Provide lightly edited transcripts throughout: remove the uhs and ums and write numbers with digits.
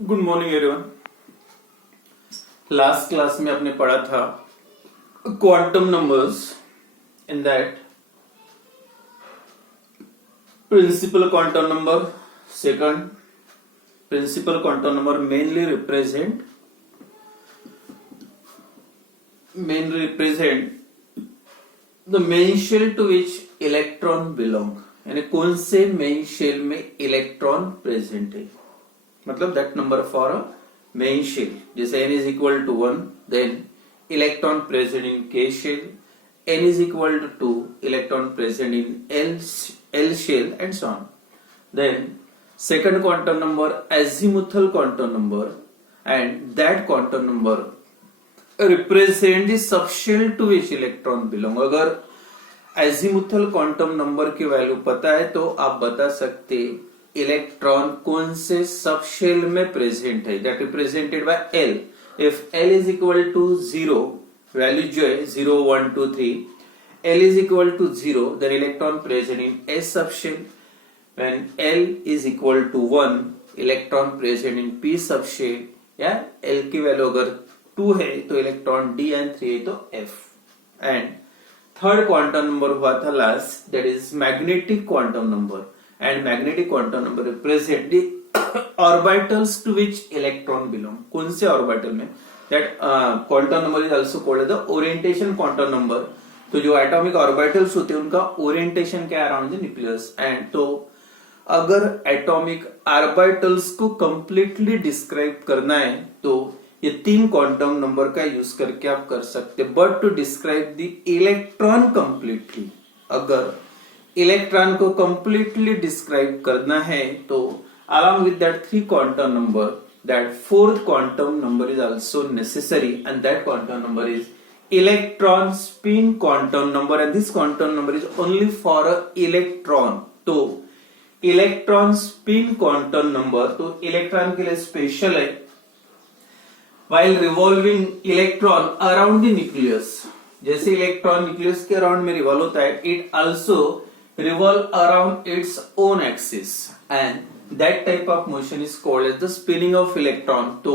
Good morning everyone. Last class में आपने पढ़ा था quantum numbers. In that principal quantum number, second principal quantum number mainly represent the main shell to which electron belong, यानी कौन से main shell में electron present है, मतलब that number for a main shell. जैसे n is equal to 1, then electron present in K shell, n is equal to 2, electron present in L shell, and so on. Then second quantum number, azimuthal quantum number, and that quantum number represent the subshell to which electron belong। अगर azimuthal quantum number की value पता है तो आप बता सकते electron कौन से सबशेल में प्रेजेंट है, that represented by L। If L is equal to 0, value जो है 0 1 2 3, L is equal to 0, then electron present in S subshell. When L is equal to 1, electron present in P subshell, या L की value अगर 2 है तो electron D and 3 है तो F। And third quantum number हुआ था last, that is magnetic quantum number, and magnetic quantum number represent the orbitals to which electron belong. कौन से ऑर्बिटल में, that quantum number is also called the orientation quantum number. तो जो atomic orbitals होते हैं उनका ओरिएंटेशन क्या है अराउंड द न्यूक्लियस। एंड तो अगर एटॉमिक ऑर्बिटल्स को कंप्लीटली डिस्क्राइब करना है तो ये तीन क्वांटम नंबर का यूज करके आप कर सकते हैं। But to describe the electron completely, अगर इलेक्ट्रॉन को कंप्लीटली डिस्क्राइब करना है तो along with that three quantum number, that fourth quantum number is also necessary, and that quantum number is electron spin quantum number, and this quantum number is only for a electron। तो electron spin quantum number तो electron के लिए special है। while revolving electron around the nucleus, जैसे electron nucleus के around में revolve होता है, it also revolve around its own axis, and that type of motion is called as the spinning of electron। तो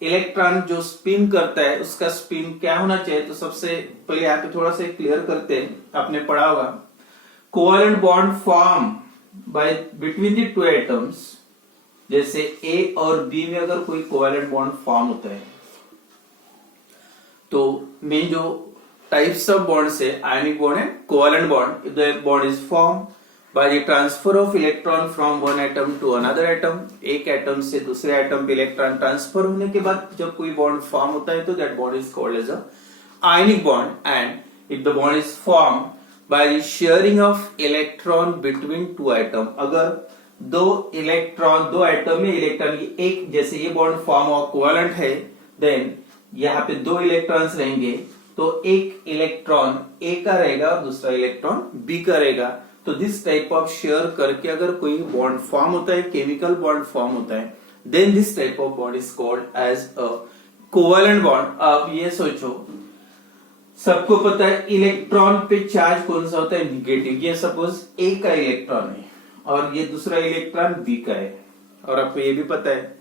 electron जो spin करता है उसका स्पिन क्या होना चाहिए, तो सबसे पहले यहाँ पे थोड़ा सा क्लियर करते हैं। आपने पढ़ा होगा covalent bond form by between the two atoms. जैसे A और B में अगर कोई कोवेलेंट बॉन्ड फॉर्म होता है तो मेन जो टाइप्स ऑफ बॉन्ड्स है, आयनिक बॉन्ड है covalent bond. The bond is form by the transfer of electron from one atom to another atom. एक एटम से दूसरे एटम पे इलेक्ट्रॉन ट्रांसफर होने के बाद जब कोई बॉन्ड फॉर्म होता है तो that bond is called as a ionic bond. And if the bond is form by the sharing of electron between two atom, अगर दो एटम में इलेक्ट्रॉन की एक, जैसे ये बॉन्ड फॉर्म और कोवेलेंट है, देन यहाँ पे दो इलेक्ट्रॉन्स रहेंगे तो एक इलेक्ट्रॉन ए का रहेगा और दूसरा इलेक्ट्रॉन बी का रहेगा। तो दिस टाइप ऑफ शेयर करके अगर कोई बॉन्ड फॉर्म होता है, केमिकल बॉन्ड फॉर्म होता है, then this type of bond is called as a covalent bond. अब ये सोचो, सबको पता है इलेक्ट्रॉन पे चार्ज कौन सा होता है, निगेटिव। ये सपोज ए का इलेक्ट्रॉन है और ये दूसरा इलेक्ट्रॉन बी का है, और आपको ये भी पता है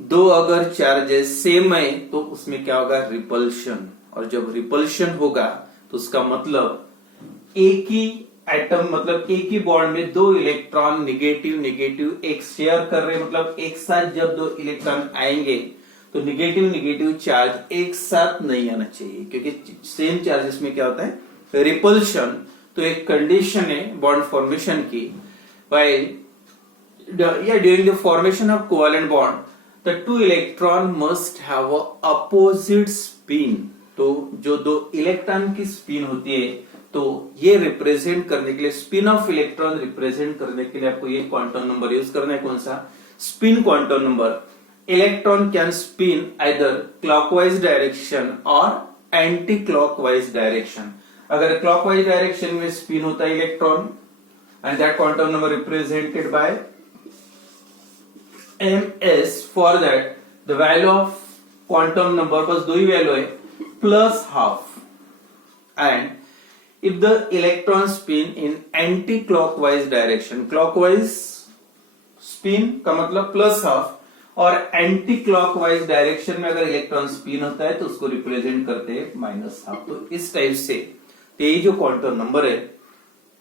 दो अगर चार्जेस सेम है तो उसमें क्या होगा, रिपल्शन। और जब रिपल्शन होगा तो उसका मतलब एक ही एटम, मतलब एक ही बॉन्ड में दो इलेक्ट्रॉन निगेटिव निगेटिव एक शेयर कर रहे हैं, मतलब एक साथ जब दो इलेक्ट्रॉन आएंगे तो निगेटिव निगेटिव चार्ज एक साथ नहीं आना चाहिए, क्योंकि सेम चार्जेस में क्या होता है, रिपल्शन। तो एक कंडीशन है बॉन्ड फॉर्मेशन की, during the formation of covalent bond, the two electron must have a opposite spin। तो जो दो इलेक्ट्रॉन की स्पिन होती है तो ये रिप्रेजेंट करने के लिए, स्पिन ऑफ इलेक्ट्रॉन रिप्रेजेंट करने के लिए आपको ये क्वांटम नंबर यूज करना है। कौन सा, spin quantum number. Electron can spin either clockwise direction और एंटी क्लॉकवाइज डायरेक्शन। अगर क्लॉकवाइज डायरेक्शन में स्पिन होता है electron, and that quantum number represented by ms। for that the value of quantum number बस दो ही वैल्यू है, plus half. and if the electron spin in anti-clockwise direction, clockwise spin का मतलब plus half, और anti clockwise direction में अगर electron spin होता है तो उसको रिप्रेजेंट करते हैं -12। तो इस टाइप से ये जो क्वांटम नंबर है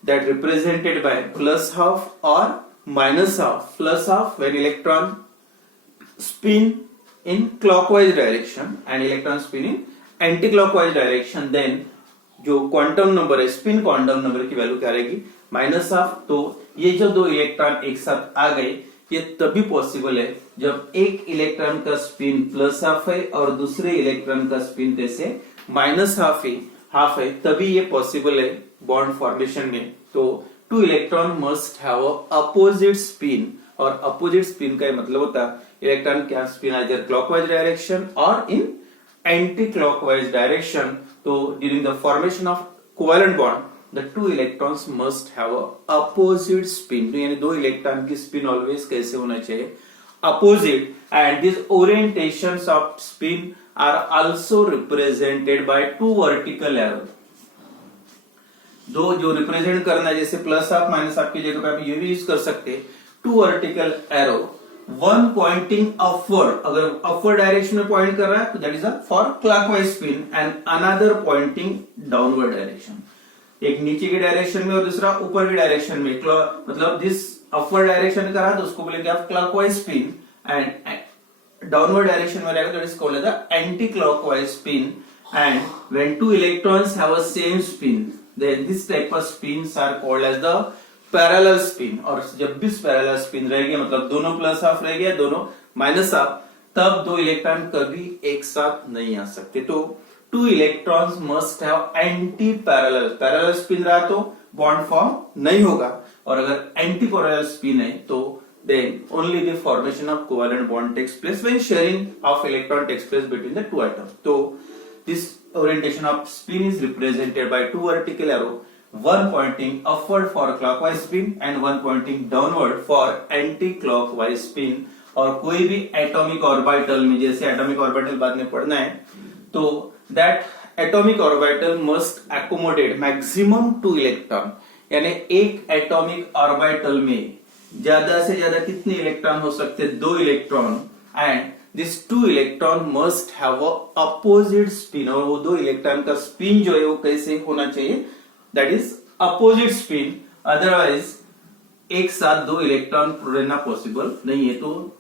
दैट रिप्रेजेंटेड बाय +12 और -12, +12 when electron spin in clockwise direction and electron spin in anti-clockwise direction, then जो क्वांटम नंबर है स्पिन क्वांटम नंबर की वैल्यू क्या रहेगी -12। तो ये जो दो इलेक्ट्रॉन एक साथ आ गए ये तभी पॉसिबल है जब एक इलेक्ट्रॉन का स्पिन +12 है और दूसरे इलेक्ट्रॉन का स्पिन कैसे हाफ है, तभी ये पॉसिबल है बॉन्ड फॉर्मेशन में। तो two electron must have opposite spin, और अपोजिट स्पिन का मतलब होता है electron can spin either clockwise direction और इन एंटी क्लॉकवाइज डायरेक्शन। तो during the formation of covalent bond the two electrons must have a opposite spin, तो यानी दो इलेक्ट्रॉन की स्पिन ऑलवेज कैसे होना चाहिए opposite, and this orientations of spin are also represented by two vertical arrow. दो जो रिप्रेजेंट करना है जैसे +12 -12 की जगह पे आप ये भी यूज कर सकते हैं, two vertical arrow, one pointing upward, अगर अपवर्ड डायरेक्शन में पॉइंट कर रहा है तो that is for clockwise spin, and another pointing downward direction, एक नीचे की डायरेक्शन में और दूसरा ऊपर की डायरेक्शन में, मतलब दिस अपवर्ड डायरेक्शन का रहा तो उसको बोलेंगे आप clockwise spin, and downward direction में रहेगा तो it is called as the anti clockwise spin. And when two electrons have a same spin then this type of spins are called as the parallel spin. और जब भी parallel spin रहेगी मतलब दोनों +12 रह गया दोनों -12, तब दो इलेक्ट्रॉन कभी एक साथ नहीं आ सकते। तो two electrons must have anti parallel spin रहा तो बॉन्ड फॉर्म नहीं होगा, और अगर एंटी पैरेलल स्पिन है तो then only the formation of covalent bond takes place when sharing of electron takes place between the two atoms. तो this orientation of spin is represented by two vertical arrow, one pointing upward for clockwise spin and one pointing downward for anti-clockwise spin। और कोई भी atomic orbital में, जैसे atomic orbital बाद में पढ़ना है, तो that atomic orbital must accommodate maximum 2 electron, यानी एक एटॉमिक ऑर्बिटल में ज्यादा से ज्यादा कितने इलेक्ट्रॉन हो सकते हैं 2 electron, and this 2 electron must have a opposite spin, और वो 2 इलेक्ट्रॉन का स्पिन जो है वो कैसे होना चाहिए that is opposite spin, otherwise एक साथ 2 इलेक्ट्रॉन रहना पॉसिबल नहीं है। तो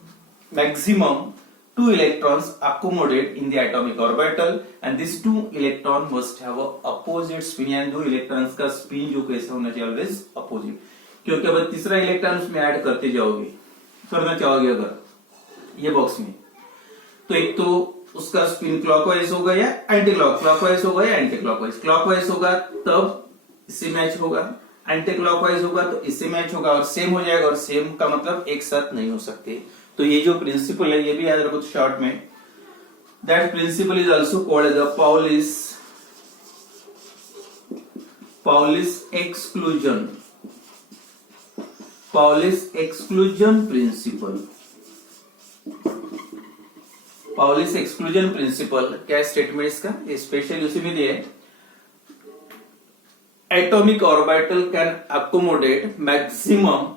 maximum 2 electrons accommodate in the atomic orbital and these 2 electron must have a opposite spin, यानी 2 इलेक्ट्रॉन्स का स्पिन जो कैसे होना चाहिए ऑलवेज अपोजिट, क्योंकि अब तीसरा इलेक्ट्रॉन उसमें ऐड करते जाओगे, करना चाहोगे अगर ये बॉक्स में, तो एक तो उसका स्पिन क्लॉकवाइज होगा या एंटी क्लॉकवाइज होगा या एंटी क्लॉकवाइज होगा तब इससे मैच होगा, एंटी क्लॉकवाइज होगा तो इससे मैच होगा, और सेम हो जाएगा, और सेम का मतलब एक साथ नहीं हो सकते। तो ये जो प्रिंसिपल है ये भी याद रखो शॉर्ट में, that principle is also called as the Pauli's exclusion principle. Pauli's exclusion principle क्या स्टेटमेंट इसका, स्पेशल उसी में दिया है, atomic orbital can accommodate maximum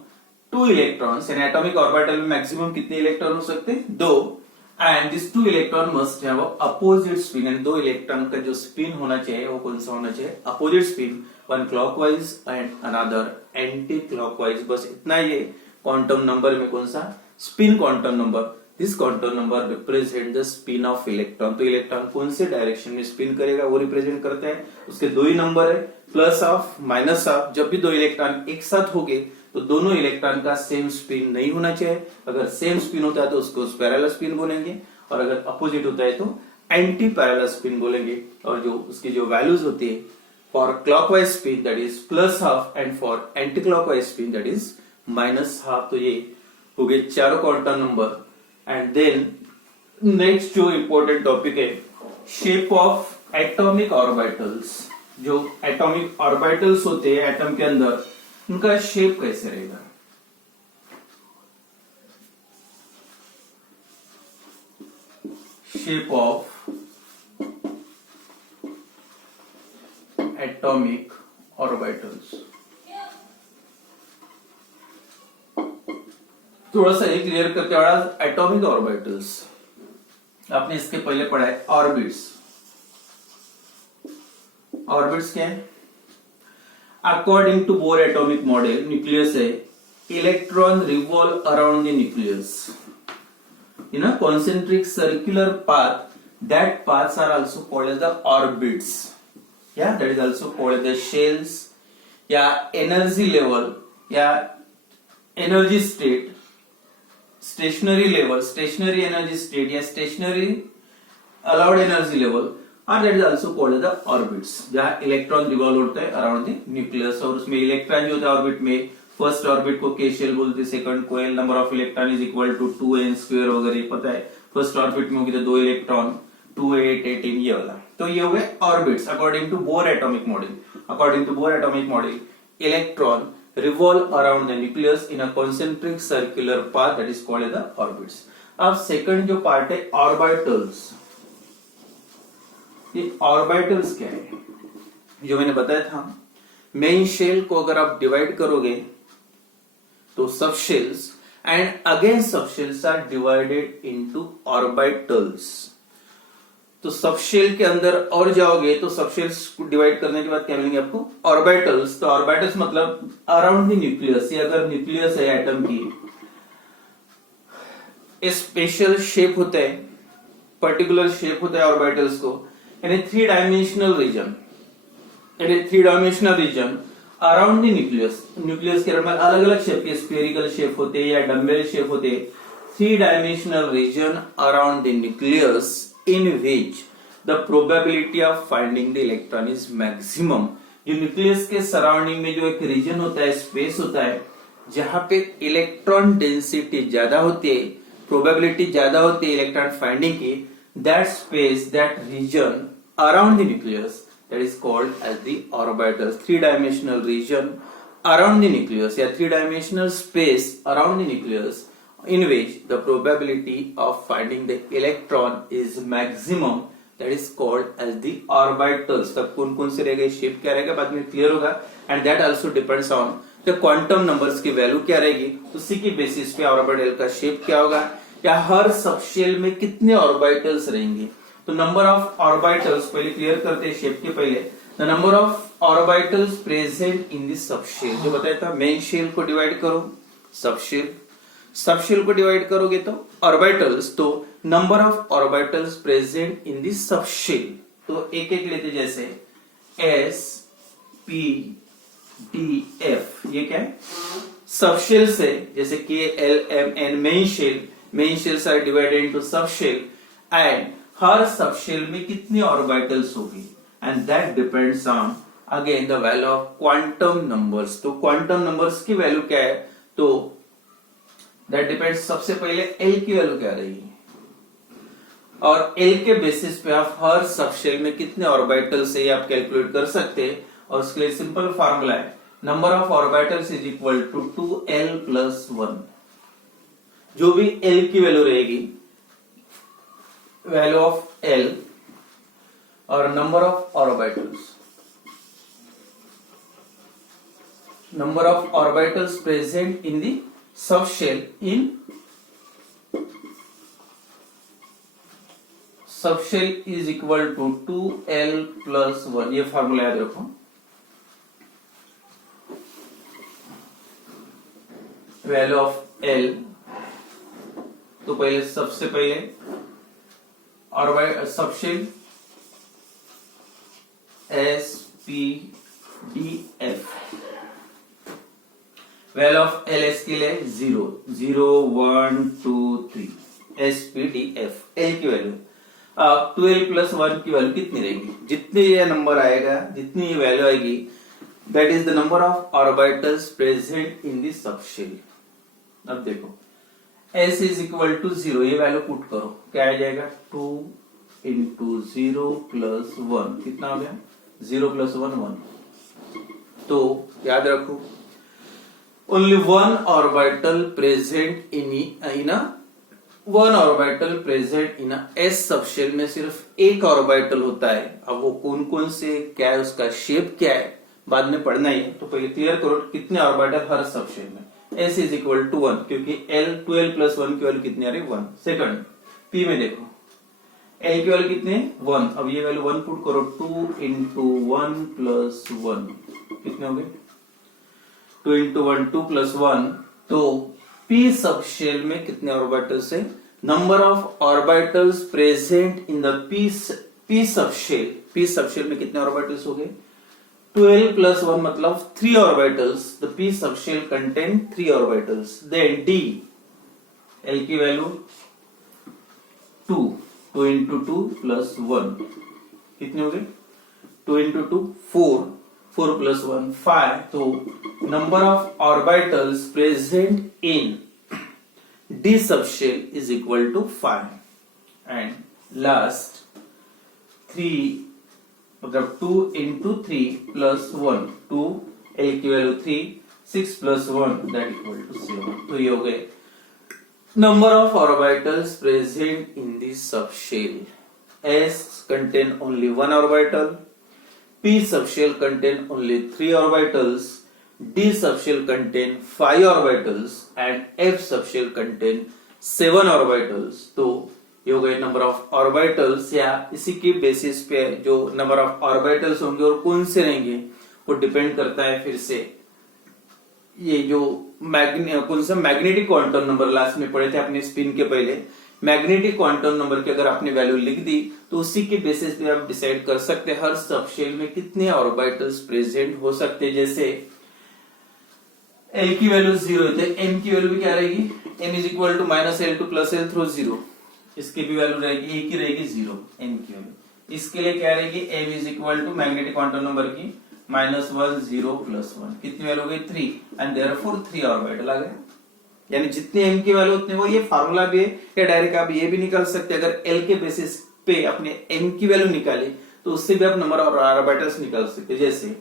2 electrons, यानी एटॉमिक ऑर्बिटल में मैक्सिमम कितने इलेक्ट्रॉन हो सकते हैं 2, and this 2 electron must have opposite spin, यानी 2 इलेक्ट्रॉन का जो स्पिन होना चाहिए वो कौन सा होना चाहिए opposite spin, one clockwise and another anti clockwise. बस इतना ही क्वांटम नंबर में कौन सा spin quantum number, this quantum number represent the spin off electron. तो इलेक्ट्रॉन कौन से डायरेक्शन में स्पिन करेगा वो रिप्रेजेंट करते हैं, उसके 2 ही नंबर है +12 -12। जब भी 2 इलेक्ट्रॉन एक साथ होंगे तो दोनों इलेक्ट्रॉन का सेम स्पिन नहीं होना चाहिए, अगर सेम स्पिन होता है तो उसको पैरेलल स्पिन बोलेंगे, और अगर अपोजिट होता है तो एंटी पैरेलल स्पिन बोलेंगे। और जो उसकी जो वैल्यूज होती है for clockwise spin that is +12 and for anti clockwise spin that is -12। तो ये हो गए चारों quantum number. And then next जो इंपॉर्टेंट टॉपिक है शेप ऑफ एटॉमिक ऑर्बिटल्स। जो एटॉमिक ऑर्बिटल्स होते हैं एटम के अंदर उनका शेप कैसे रहेगा, शेप ऑफ एटॉमिक ऑर्बिटल्स। थोड़ा सा ये क्लियर करके बड़ा एटॉमिक ऑर्बिटल्स आपने इसके पहले पढ़ा है। ऑर्बिट्स, ऑर्बिट्स क्या है? According to Bohr atomic model, nucleus है, electron revolve around the nucleus in a concentric circular path. That paths are also called as the orbits. Yeah, that is also called as the shells. Yeah, energy level, yeah, energy state, stationary level, stationary energy state, yeah, stationary allowed energy level, and that is also called as the orbits. जहाँ electron revolve होता है around the nucleus, और उसमें electron जो होता है orbit में, first orbit को के शेल बोलते, सेकंड को L, number of electron is equal to 2n² वगैरह पता है। फर्स्ट ऑर्बिट में होगी तो 2 इलेक्ट्रॉन, 2 8 18 ये वाला। तो ये हो गए orbits according to Bohr atomic model. According to Bohr atomic model, electron revolve around the nucleus in a concentric circular path, that is called as the orbits. अब सेकंड जो पार्ट है ऑर्बिटल्स। ये ऑर्बिटल्स क्या है? जो मैंने बताया था, मेन शेल को अगर आप डिवाइड करोगे तो subshells and again subshells are divided into orbitals. तो सब शेल के अंदर और जाओगे तो सब शेल्स को डिवाइड करने के बाद क्या मिलेंगे आपको? ऑर्बिटल्स। तो ऑर्बिटल्स मतलब अराउंड द न्यूक्लियस। ये अगर न्यूक्लियस है एटम की, स्पेशल शेप होता है, पर्टिकुलर शेप होता है ऑर्बिटल्स को, यानी 3 डायमेंशनल रीजन, यानी 3 dimensional region around the nucleus. Nucleus के अंदर अलग अलग शेप के, स्फेरिकल शेप होते हैं या डम्बेल शेप होते हैं। 3 dimensional region around the nucleus in which the probability of finding the electron is maximum. जो न्यूक्लियस के सराउंडिंग में जो एक रीजन होता है, स्पेस होता है, जहां पे इलेक्ट्रॉन डेंसिटी ज्यादा होती है, प्रोबेबिलिटी ज्यादा होती है इलेक्ट्रॉन फाइंडिंग की, that space, that region around the nucleus, that is called as the orbitals. 3-dimensional region around the nucleus, या 3-dimensional space around the nucleus in which the probability of finding the electron is maximum, that is called as the orbitals. तब कौन कौन से रहेगा, shape क्या रहेगा बाद में क्लियर होगा। and that also depends on the quantum numbers की वैल्यू क्या रहेगी, उसी की बेसिस पे ऑर्बिटल का शेप क्या होगा, या हर सबशेल में कितने ऑर्बिटल्स रहेंगे। तो नंबर ऑफ ऑर्बिटल्स पहले क्लियर करते हैं शेप के पहले। The number of orbitals present in this subshell, जो बताया था मेन शेल को डिवाइड करो सबशेल, सबशेल को डिवाइड करोगे तो ऑर्बिटल्स, तो number of orbitals present in this subshell. तो एक एक लेते, जैसे एस पी डी एफ, ये क्या है सबशेल से, जैसे के L M N main shells are divided into subshell, and हर सबशेल में कितनी ऑर्बिटल्स होगी, and that depends on again the value of quantum numbers. तो क्वांटम नंबर्स की वैल्यू क्या है, तो दैट डिपेंड्स, सबसे पहले एल की वैल्यू क्या रहेगी, और एल के बेसिस पे आप हर सबशेल में कितने ऑर्बिटल्स है आप कैलकुलेट कर सकते हैं। और उसके लिए सिंपल फार्मूला है, number of orbitals is equal to 2l+1। जो भी एल की वैल्यू रहेगी, वैल्यू ऑफ एल और number of orbitals present in the subshell is equal to 2l+1। ये फार्मूला याद रखो। वैल्यू ऑफ एल, तो पहले सबसे पहले subshell S P D F, value of L S के लिए 0 0 1 2 3, S P D F L की वैल्यू। अब 2l+1 की वैल्यू कितनी रहेगी, जितने ये नंबर आएगा, जितनी ये वैल्यू आएगी, that is the number of orbitals present in the subshell. अब देखो S इज इक्वल टू 0, ये वैल्यू पुट करो, क्या आ जाएगा 2 × 0+1, कितना हो गया 0+1 1। तो याद रखो, only one orbital present in S subshell में सिर्फ एक ऑर्बिटल होता है। अब वो कौन कौन से, क्या है, उसका शेप क्या है, बाद में पढ़ना ही है। तो पहले क्लियर करो कितने ऑर्बिटल हर सबशेल में। s इज इक्वल टू 1 क्योंकि l 12 प्लस 1 की वैल्यू कितनी आ रही है 1। सेकंड p में देखो l की वैल्यू कितनी है 1। अब ये वैल्यू 1 पुट करो 2 इंटू 1 प्लस 1 कितने हो गए 2 इंटू 1 2 प्लस 1। तो p सब शेल में कितने ऑर्बिटल्स है number of orbitals present in the p subshell में कितने ऑर्बिटल्स हो गए 12 plus 1 मतलब 3 orbitals. The p subshell contain 3 orbitals. Then d l की वैल्यू 2 into 2 plus 1 कितने हो गए 2 into 2 4 plus 1 5। तो number of orbitals present in d subshell is equal to 5 and last 3 मतलब 2 into 3 plus 1 2 l की value 3 6 plus 1 that equal to 7। तो ये हो गए number of orbitals present in the subshell। s contain only one orbital, p subshell contain only 3 orbitals, d subshell contain 5 orbitals and f subshell contain 7 orbitals। तो ये हो गए number of orbitals या इसी की बेसिस पे जो नंबर ऑफ ऑर्बिटल्स होंगे और कौन से रहेंगे वो डिपेंड करता है फिर से ये जो कौन सा मैग्नेटिक क्वांटम नंबर लास्ट में पढ़े थे अपने स्पिन के पहले। मैग्नेटिक क्वांटम नंबर की अगर आपने वैल्यू लिख दी तो उसी के बेसिस पे आप डिसाइड कर सकते हैं हर सबशेल में कितने ऑर्बिटल्स प्रेजेंट हो सकते हैं। जैसे l की वैल्यू 0 है तो m की वैल्यू भी क्या रहेगी m is equal to minus L to plus L through 0। इसकी भी वैल्यू रहेगी एक ही रहेगी 0 m की वैल्यू। इसके लिए क्या रहेगी m is equal to magnetic quantum number की -1 0 प्लस 1 कितनी वैल्यू हो गई 3 एंड देयरफॉर 3 ऑर्बिटल आ गए। यानी जितने m की वैल्यू उतने वो ये फार्मूला भी है या डायरेक्ट आप ये भी निकाल सकते हैं। अगर l के बेसिस पे अपने m की वैल्यू निकाले तो उससे भी आप नंबर ऑफ ऑर्बिटल्स निकाल सकते हैं। जैसे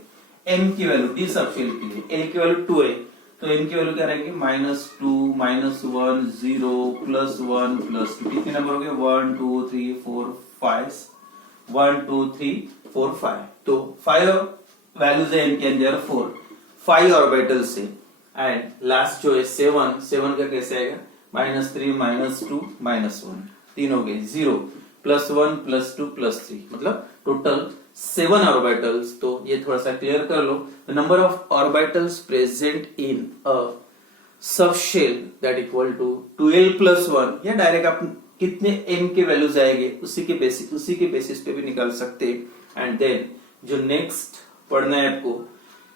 m की वैल्यू d सबशेल के लिए l की वैल्यू 2 है तो m की वैल्यू क्या रहेगी -2 -1 0 प्लस 1 प्लस 2 कितने नंबर हो गए 1 2 3 4 5 1 2 3 4 5। तो 5 वैल्यूज है m के अंदर 4 5 ऑर्बिटल्स है एंड लास्ट जो है 7 का कैसे आएगा -3 -2 -1 तीन हो गए 0 प्लस 1 प्लस 2 प्लस 3 मतलब टोटल 7 ऑर्बिटल्स। तो ये थोड़ा सा क्लियर कर लो। The number of orbitals present in a subshell that equal to 2l plus 1 या डायरेक्ट आप कितने m के वैल्यूज आएंगे उसी के बेसिस पे भी निकाल सकते हैं। एंड देन जो नेक्स्ट पढ़ना है आपको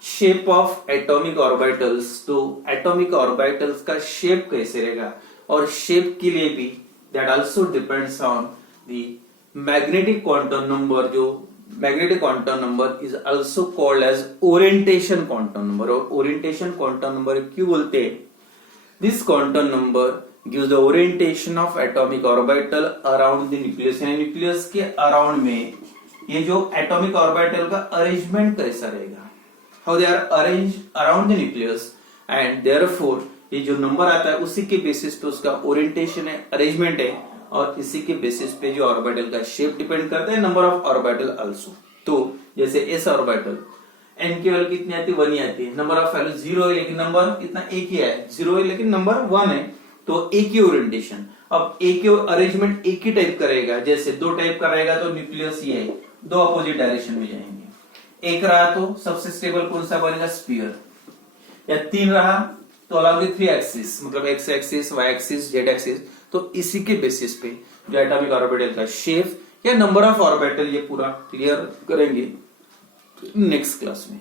शेप ऑफ एटॉमिक ऑर्बिटल्स। तो एटॉमिक ऑर्बिटल्स का शेप कैसे रहेगा और शेप के लिए भी that also depends on the magnetic quantum number. जो magnetic quantum number is also called as orientation quantum number. और ओरिएंटेशन क्वांटम नंबर क्यों बोलते हैं this quantum number gives the orientation of atomic orbital around the nucleus. यानी nucleus के around में ये जो एटॉमिक ऑर्बिटल का अरेंजमेंट कैसा रहेगा how they are arrange around the nucleus and therefore ये जो नंबर आता है उसी के बेसिस पे उसका ओरिएंटेशन है अरेंजमेंट है और इसी के बेसिस पे जो ऑर्बिटल का शेप डिपेंड करता है नंबर ऑफ ऑर्बिटल आल्सो। तो जैसे s ऑर्बिटल n की वैल्यू कितनी आती है 1 ही आती है। नंबर ऑफ वैल्यू 0 है लेकिन नंबर कितना एक ही है 0 है लेकिन नंबर 1 है तो एक ही ओरिएंटेशन। अब एक ही अरेंजमेंट एक ही टाइप करेगा। जैसे 2 टाइप का रहेगा तो न्यूक्लियस ये है 2 अपोजिट डायरेक्शन में जाएंगे। एक रहा तो सबसे स्टेबल कौन सा बनेगा स्फीयर या 3 रहा तो अलग 3 एक्सिस मतलब x axis y axis z axis. तो इसी के बेसिस पे जो एटॉमिक ऑर्बिटल का शेप या नंबर ऑफ ऑर्बिटल ये पूरा क्लियर करेंगे नेक्स्ट क्लास में।